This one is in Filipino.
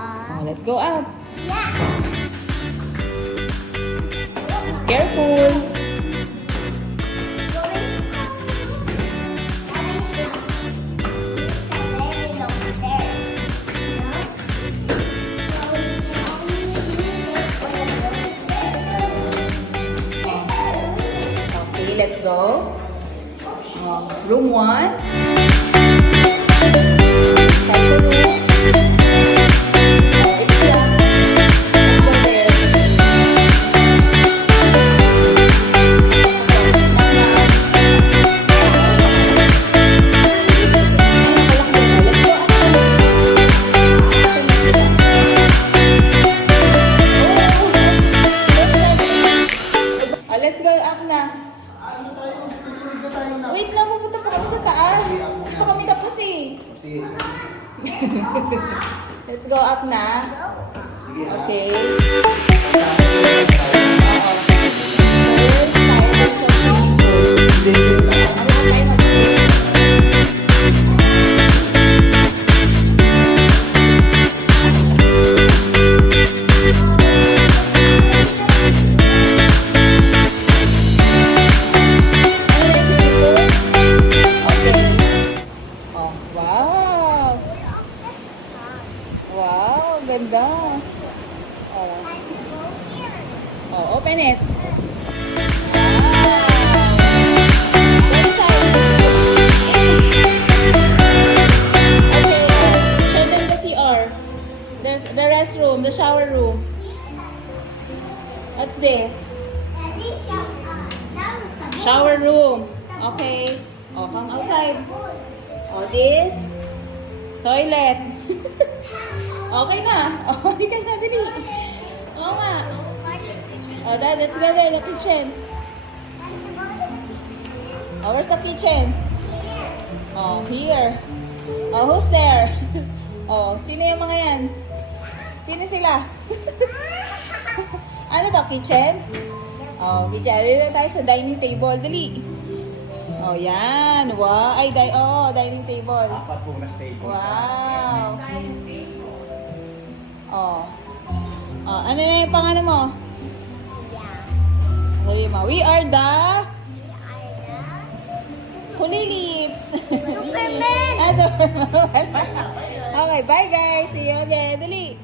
Oh, let's go up. Yeah. Careful. Okay, let's go. Room 1. That's the room. It's locked. Let's go there. Let's go up na. Wait lang, pupunta pa kami sa taas. Hindi pa kami tapos eh. Let's go up na. Okay. Wow, ganda. Oh. Oh, open it. Okay, show them the CR. There's the restroom, the shower room. What's this? Shower room. Okay. Oh, come outside. Oh, this toilet. Okay na. Oh, hindi ka na dali. Oo nga. Oh, let's go there, the kitchen. Oh, where's the kitchen? Oh, here. Oh, who's there? Oh, sino yung mga yan? Sino sila? Ano to, kitchen? Oh, kitchen. Dito tayo sa dining table. Dali. Oh, yan. Wow. Ay, dining table. Apat po na table. Wow. Oh. Oh, ano na yung pangalan mo? Sabi mo, we are the Kulilits. Superman. Ah, Superman. Okay, bye guys. See you again. Dali.